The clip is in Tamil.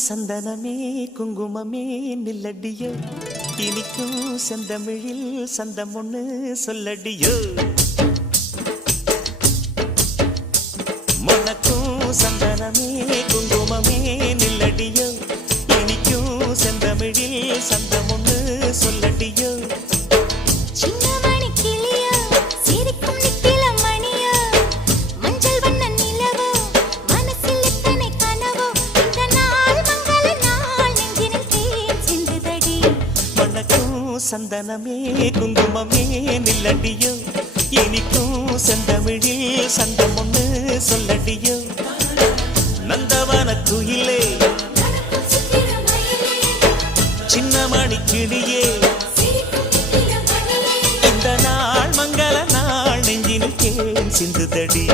சந்தனமே குங்குமமே நில்லடியோ இனிக்கும் செந்தமிழில் சந்தம் ஒண்ணு சொல்லடியோ மனக்கும் சந்தனமே குங்குமமே நில்லடியோ இனிக்கும் செந்தமிழில் சந்தம் ஒண்ணு சொல்லடியோ சந்தனமே குங்குமமே நில்லடியோ இனிக்கும் செந்தமிழில் சந்தம் ஒண்ணு சொல்லடியோ நந்தவன குயிலே சின்னமணி கிளியே இந்த நாள் மங்கள நாள் நெஞ்சினில் தேன் சிந்துதடி